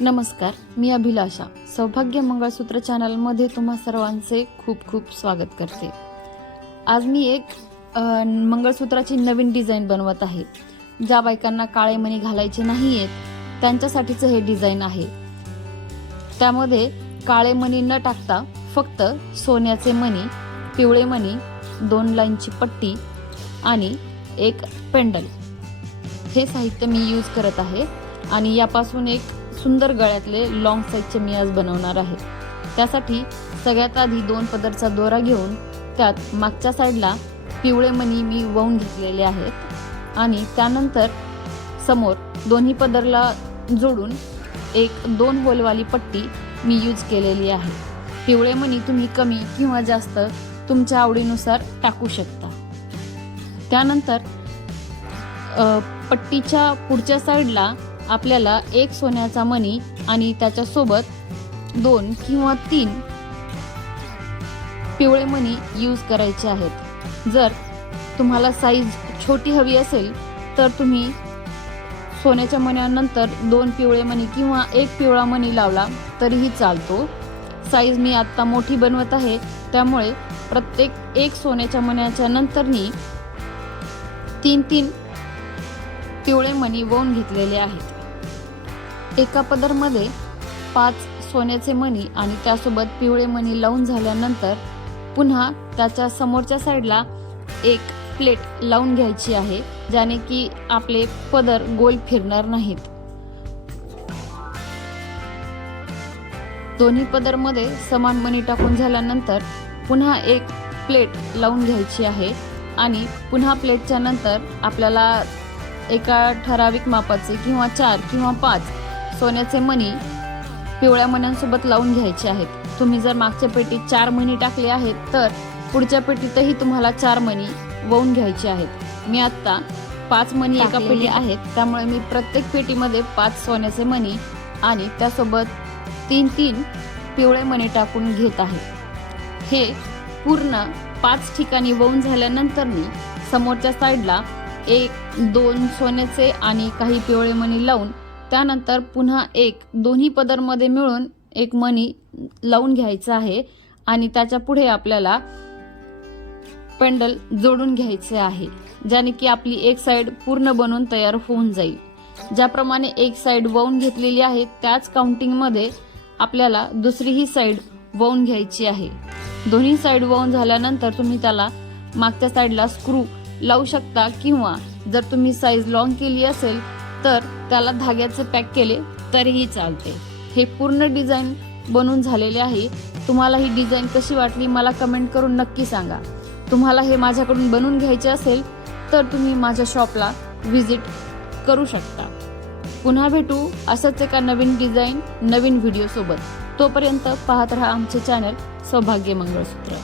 नमस्कार मी अभिलाषा. सौभाग्य मंगळसूत्र चॅनलमध्ये तुम्हा सर्वांचे खूप खूप स्वागत करते. आज मी एक मंगळसूत्राची नवीन डिझाईन बनवत आहे. ज्या बायकांना काळे मणी घालायचे नाही आहेत त्यांच्यासाठीचं हे डिझाईन आहे. त्यामध्ये काळे मणी न टाकता फक्त सोन्याचे मणी पिवळे मणी दोन लाईनची पट्टी आणि एक पेंडल. हे साहित्य मी यूज करत आहे आणि यापासून एक सुंदर गळ्यातले लॉंग साईजचे मी आज बनवणार आहे. त्यासाठी सगळ्यात आधी दोन पदरचा दोरा घेऊन त्यात मागच्या साईडला पिवळे मणी मी वाहून घेतलेले आहेत. आणि त्यानंतर समोर दोन्ही पदरला जोडून एक दोन होलवाली पट्टी मी यूज केलेली आहे. पिवळे मणी तुम्ही कमी किंवा जास्त तुमच्या आवडीनुसार टाकू शकता. त्यानंतर पट्टीच्या पुढच्या साईडला आपल्याला एक सोन्याचा मणी आणि त्याच्यासोबत दोन किंवा तीन पिवळे मणी यूज करायचे आहेत. जर तुम्हाला साईज छोटी हवी असेल तर तुम्ही सोन्याच्या मण्यानंतर दोन पिवळे मणी किंवा एक पिवळा मणी लावला तरीही चालतो. साईज मी आत्ता मोठी बनवत आहे त्यामुळे प्रत्येक एक सोन्याच्या मण्याच्या नंतरनी तीन तीन पिवळे मणी वळून घेतलेले आहेत. एका पदरमध्ये पाच सोन्याचे मणी आणि त्यासोबत पिवळे मणी लावून झाल्यानंतर पुन्हा त्याच्या समोरच्या साईडला एक प्लेट लावून घ्यायची आहे ज्याने की आपले पदर गोल फिरणार नाहीत. दोन्ही पदरमध्ये समान मणी टाकून झाल्यानंतर पुन्हा एक प्लेट लावून घ्यायची आहे आणि पुन्हा प्लेटच्या नंतर आपल्याला एका ठराविक मापाचे किंवा चार किंवा पाच सोन्याचे मणी पिवळ्या मण्यांसोबत लावून घ्यायचे आहेत. तुम्ही जर मागच्या पेटीत चार मणी टाकले आहेत तर पुढच्या पेटीतही तुम्हाला चार मणी वळून घ्यायचे आहेत. मी आत्ता पाच मणी एका पेटीत आहेत. त्यामुळे मी प्रत्येक पेटीमध्ये पाच सोन्याचे मणी आणि त्यासोबत तीन तीन पिवळे मणी टाकून घेत आहे. हे पूर्ण पाच ठिकाणी वळून झाल्यानंतर मी समोरच्या साईडला एक दोन सोन्याचे आणि काही पिवळे मणी लावून त्यानंतर पुन्हा एक दोन्ही पदरमध्ये मिळून एक मणी लावून घ्यायचा आहे आणि त्याच्या पुढे आपल्याला पेंडल जोडून घ्यायचे आहे ज्याने की आपली एक साईड पूर्ण बनून तयार होऊन जाईल. ज्याप्रमाणे एक साईड वळून घेतलेली आहे त्याच काउंटिंगमध्ये आपल्याला दुसरीही साईड वळून घ्यायची आहे. दोन्ही साईड वळून झाल्यानंतर तुम्ही त्याला मागच्या साईडला स्क्रू लावू शकता किंवा जर तुम्ही साईज लॉंग केली असेल तर त्याला धाग्याचं पॅक केले तरीही चालते. हे पूर्ण डिझाईन बनून झालेले आहे. तुम्हाला ही डिझाईन कशी वाटली मला कमेंट करून नक्की सांगा. तुम्हाला हे माझ्याकडून बनवून घ्यायचे असेल तर तुम्ही माझ्या शॉपला व्हिजिट करू शकता. पुन्हा भेटू असंच एका नवीन डिझाईन नवीन व्हिडिओसोबत. तोपर्यंत पाहत राहा आमचे चॅनल सौभाग्य मंगळसूत्र.